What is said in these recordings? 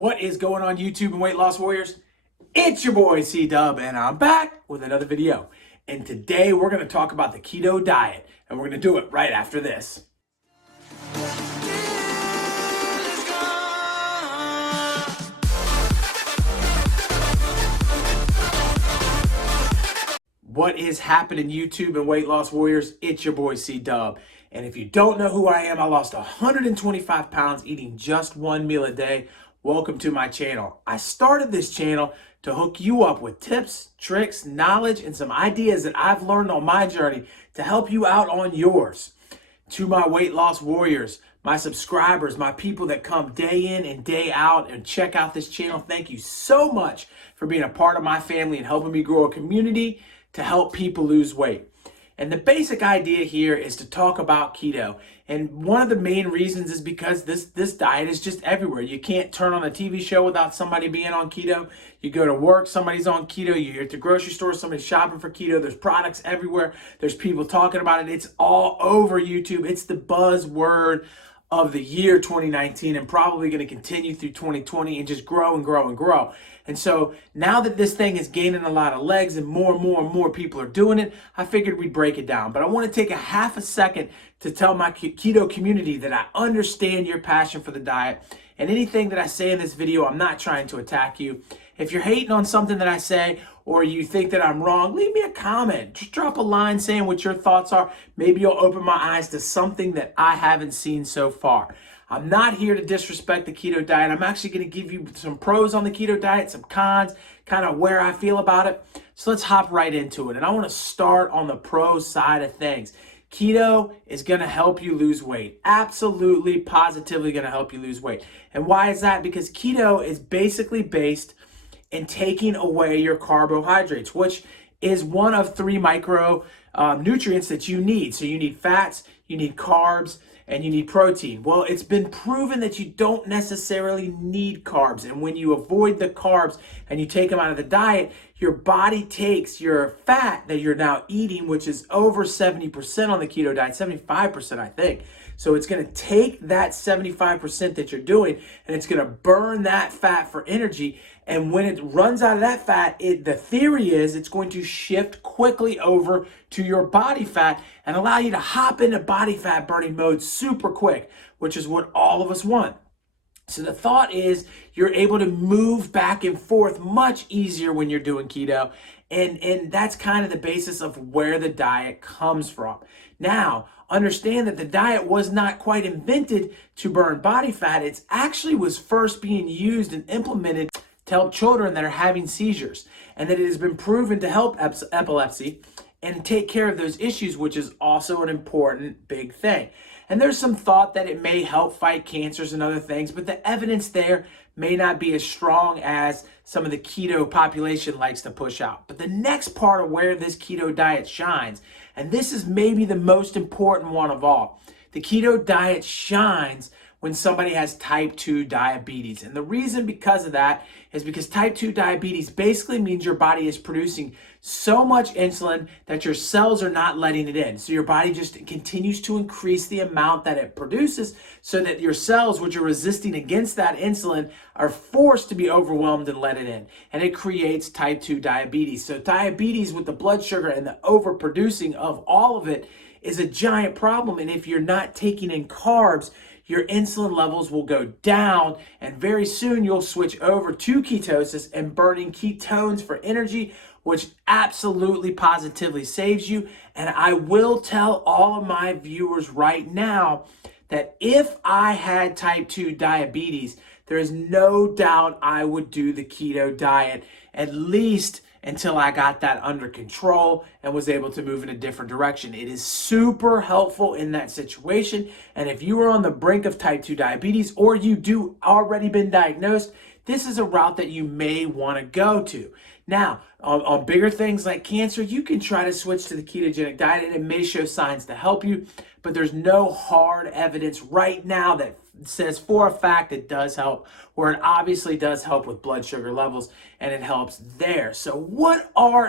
What is going on YouTube and weight loss warriors? It's your boy C-Dub and I'm back with another video. And today we're going to talk about the keto diet and we're going to do it right after this. What is happening YouTube and weight loss warriors? It's your boy C-Dub. And if you don't know who I am, I lost 125 pounds eating just one meal a day. Welcome to my channel. I started this channel to hook you up with tips, tricks, knowledge, and some ideas that I've learned on my journey to help you out on yours. To my weight loss warriors, my subscribers, my people that come day in and day out and check out this channel, thank you so much for being a part of my family and helping me grow a community to help people lose weight. And the basic idea here is to talk about keto. And one of the main reasons is because this diet is just everywhere. You can't turn on a TV show without somebody being on keto. You go to work, somebody's on keto. You're at the grocery store, somebody's shopping for keto. There's products everywhere. There's people talking about it. It's all over YouTube. It's the buzzword of the year 2019 and probably going to continue through 2020 and just grow and grow and grow. And so now that this thing is gaining a lot of legs and more people are doing it, I figured we'd break it down. But I want to take a half a second to tell my keto community that I understand your passion for the diet. And anything that I say in this video, I'm not trying to attack you. If you're hating on something that I say or you think that I'm wrong, leave me a comment. Just drop a line saying what your thoughts are. Maybe you'll open my eyes to something that I haven't seen so far. I'm not here to disrespect the keto diet. I'm actually going to give you some pros on the keto diet, some cons, kind of where I feel about it. So let's hop right into it. And I want to start on the pro side of things. Keto is going to help you lose weight. Absolutely, positively going to help you lose weight. And why is that? Because keto is basically based in taking away your carbohydrates, which is one of three nutrients that you need. So you need fats, you need carbs, and you need protein. Well, it's been proven that you don't necessarily need carbs. And when you avoid the carbs and you take them out of the diet, your body takes your fat that you're now eating, which is over 70% on the keto diet, 75%, I think. So it's going to take that 75% that you're doing and it's going to burn that fat for energy. And when it runs out of that fat, the theory is it's going to shift quickly over to your body fat and allow you to hop into body fat burning mode super quick, which is what all of us want. So the thought is you're able to move back and forth much easier when you're doing keto. And that's kind of the basis of where the diet comes from. Now, understand that the diet was not quite invented to burn body fat. It actually was first being used and implemented to help children that are having seizures, and that it has been proven to help epilepsy and take care of those issues, which is also an important big thing. And there's some thought that it may help fight cancers and other things, but the evidence there may not be as strong as some of the keto population likes to push out. But the next part of where this keto diet shines, and this is maybe the most important one of all, the keto diet shines when somebody has type 2 diabetes. And the reason because of that is because type 2 diabetes basically means your body is producing so much insulin that your cells are not letting it in. So your body just continues to increase the amount that it produces so that your cells, which are resisting against that insulin, are forced to be overwhelmed and let it in. And it creates type 2 diabetes. So diabetes with the blood sugar and the overproducing of all of it is a giant problem. And if you're not taking in carbs, your insulin levels will go down, and very soon you'll switch over to ketosis and burning ketones for energy, which absolutely positively saves you. And I will tell all of my viewers right now that if I had type 2 diabetes, there is no doubt I would do the keto diet, at least until I got that under control and was able to move in a different direction. It is super helpful in that situation. And if you are on the brink of type 2 diabetes or you do already been diagnosed, this is a route that you may want to go to. Now, on bigger things like cancer, you can try to switch to the ketogenic diet and it may show signs to help you, but there's no hard evidence right now that says for a fact it does help, where it obviously does help with blood sugar levels and it helps there. So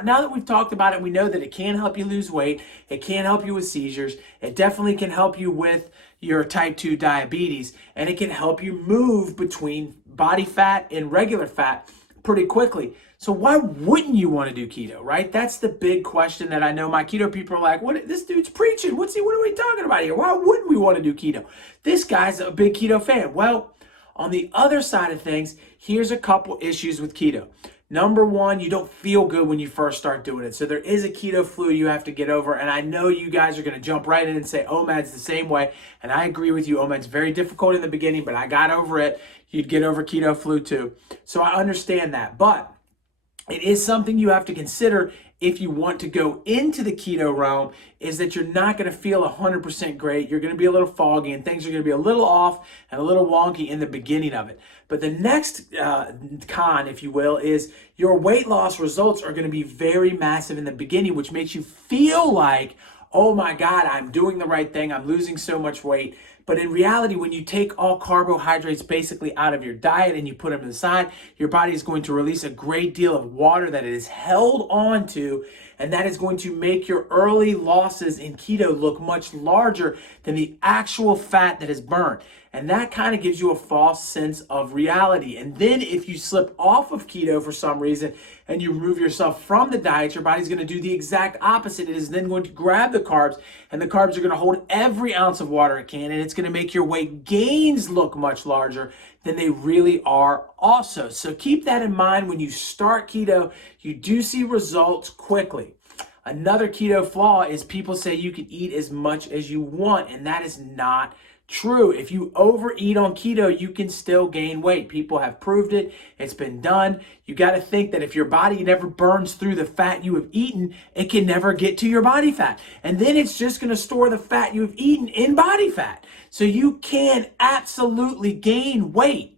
now that we've talked about it, we know that it can help you lose weight, it can help you with seizures, it definitely can help you with your type 2 diabetes, and it can help you move between body fat and regular fat pretty quickly. So why wouldn't you want to do keto, right? That's the big question that I know my keto people are like, what, this dude's preaching. What are we talking about here? Why wouldn't we want to do keto? This guy's a big keto fan. Well, on the other side of things, here's a couple issues with keto. Number one, you don't feel good when you first start doing it. So there is a keto flu you have to get over. And I know you guys are going to jump right in and say, OMAD's the same way. And I agree with you. OMAD's very difficult in the beginning, but I got over it. You'd get over keto flu too. So I understand that. But it is something you have to consider if you want to go into the keto realm, is that you're not going to feel 100% great. You're going to be a little foggy and things are going to be a little off and a little wonky in the beginning of it. But the next con, if you will, is your weight loss results are going to be very massive in the beginning, which makes you feel like, oh my God, I'm doing the right thing. I'm losing so much weight. But in reality, when you take all carbohydrates basically out of your diet and you put them aside, your body is going to release a great deal of water that it is held on to, and that is going to make your early losses in keto look much larger than the actual fat that is burned. And that kind of gives you a false sense of reality. And then if you slip off of keto for some reason and you remove yourself from the diet, your body's going to do the exact opposite. It is then going to grab the carbs, and the carbs are going to hold every ounce of water it can, and it's going to make your weight gains look much larger than they really are also. So keep that in mind when you start keto. You do see results quickly. Another keto flaw is people say you can eat as much as you want, and that is not true. If you overeat on keto, you can still gain weight. People have proved it. It's been done. You got to think that if your body never burns through the fat you have eaten, it can never get to your body fat. And then it's just going to store the fat you have eaten in body fat. So you can absolutely gain weight.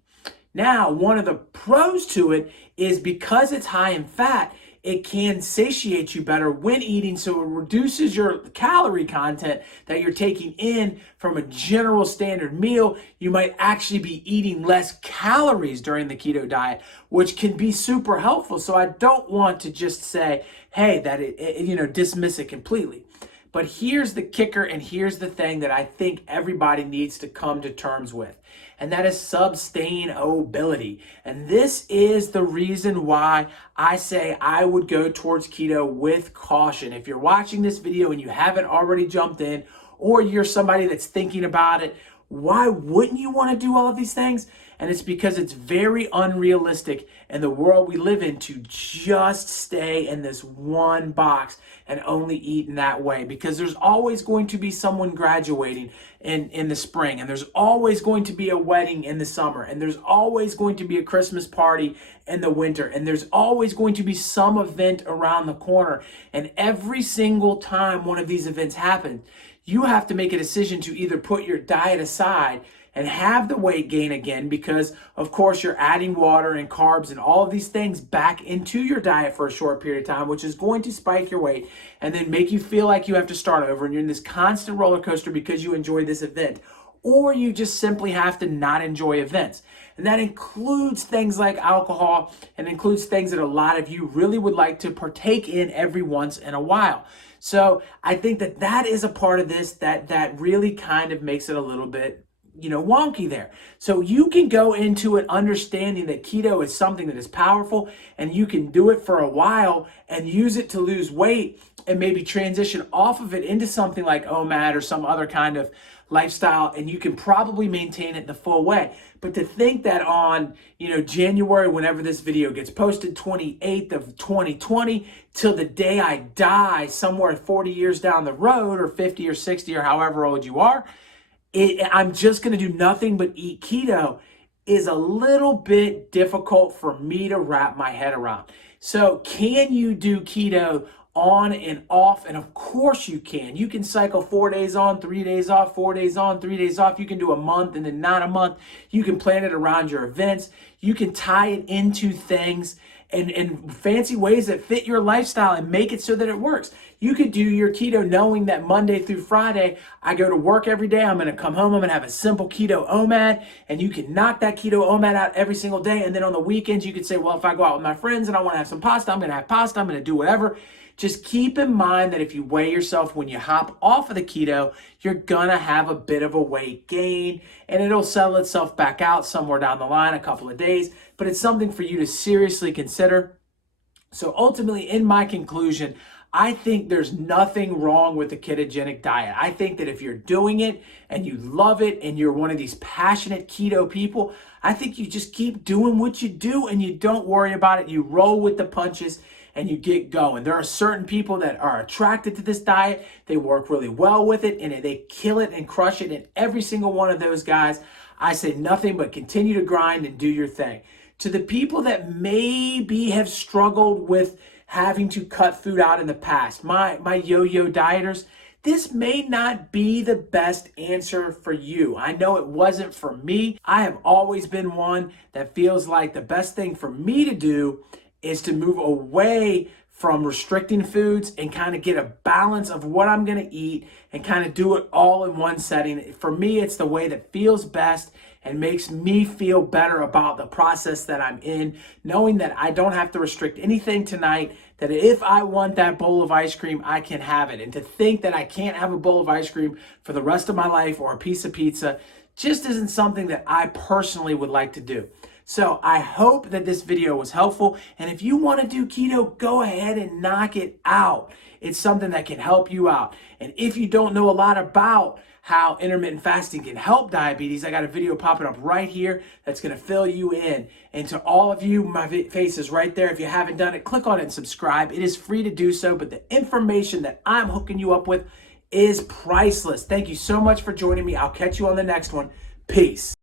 Now, one of the pros to it is because it's high in fat, it can satiate you better when eating, so it reduces your calorie content that you're taking in from a general standard meal. You might actually be eating less calories during the keto diet, which can be super helpful. So I don't want to just say, hey, that dismiss it completely. But here's the kicker, and here's the thing that I think everybody needs to come to terms with, and that is sustainability. And this is the reason why I say I would go towards keto with caution. If you're watching this video and you haven't already jumped in, or you're somebody that's thinking about it, why wouldn't you want to do all of these things? And it's because it's very unrealistic in the world we live in to just stay in this one box and only eat in that way, because there's always going to be someone graduating in the spring, and there's always going to be a wedding in the summer, and there's always going to be a Christmas party in the winter, and there's always going to be some event around the corner. And every single time one of these events happens, you have to make a decision to either put your diet aside and have the weight gain again, because of course you're adding water and carbs and all of these things back into your diet for a short period of time, which is going to spike your weight and then make you feel like you have to start over, and you're in this constant roller coaster because you enjoy this event. Or you just simply have to not enjoy events. And that includes things like alcohol, and includes things that a lot of you really would like to partake in every once in a while. So I think that is a part of this that really kind of makes it a little bit wonky there. So you can go into it understanding that keto is something that is powerful, and you can do it for a while and use it to lose weight and maybe transition off of it into something like OMAD or some other kind of lifestyle, and you can probably maintain it the full way. But to think that on January, whenever this video gets posted, 28th of 2020, till the day I die somewhere 40 years down the road, or 50 or 60 or however old you are, I'm just going to do nothing but eat keto is a little bit difficult for me to wrap my head around. So can you do keto on and off? And of course you can. You can cycle 4 days on, 3 days off, 4 days on, 3 days off. You can do a month and then not a month. You can plan it around your events. You can tie it into things and fancy ways that fit your lifestyle and make it so that it works. You could do your keto knowing that Monday through Friday, I go to work every day. I'm going to come home. I'm going to have a simple keto OMAD, and you can knock that keto OMAD out every single day. And then on the weekends, you could say, well, if I go out with my friends and I want to have some pasta, I'm going to have pasta. I'm going to do whatever. Just keep in mind that if you weigh yourself when you hop off of the keto, you're gonna have a bit of a weight gain and it'll settle itself back out somewhere down the line, a couple of days, but it's something for you to seriously consider. So ultimately, in my conclusion, I think there's nothing wrong with the ketogenic diet. I think that if you're doing it and you love it and you're one of these passionate keto people, I think you just keep doing what you do and you don't worry about it. You roll with the punches and you get going. There are certain people that are attracted to this diet. They work really well with it and they kill it and crush it. And every single one of those guys, I say nothing but continue to grind and do your thing. To the people that maybe have struggled with having to cut food out in the past, my yo-yo dieters, this may not be the best answer for you. I know it wasn't for me. I have always been one that feels like the best thing for me to do is to move away from restricting foods and kind of get a balance of what I'm going to eat and kind of do it all in one setting. For me, it's the way that feels best and makes me feel better about the process that I'm in, knowing that I don't have to restrict anything tonight, that if I want that bowl of ice cream, I can have it. And to think that I can't have a bowl of ice cream for the rest of my life or a piece of pizza just isn't something that I personally would like to do. So I hope that this video was helpful. And if you want to do keto, go ahead and knock it out. It's something that can help you out. And if you don't know a lot about how intermittent fasting can help diabetes, I got a video popping up right here that's going to fill you in. And to all of you, my face is right there. If you haven't done it, click on it and subscribe. It is free to do so, but the information that I'm hooking you up with is priceless. Thank you so much for joining me. I'll catch you on the next one. Peace.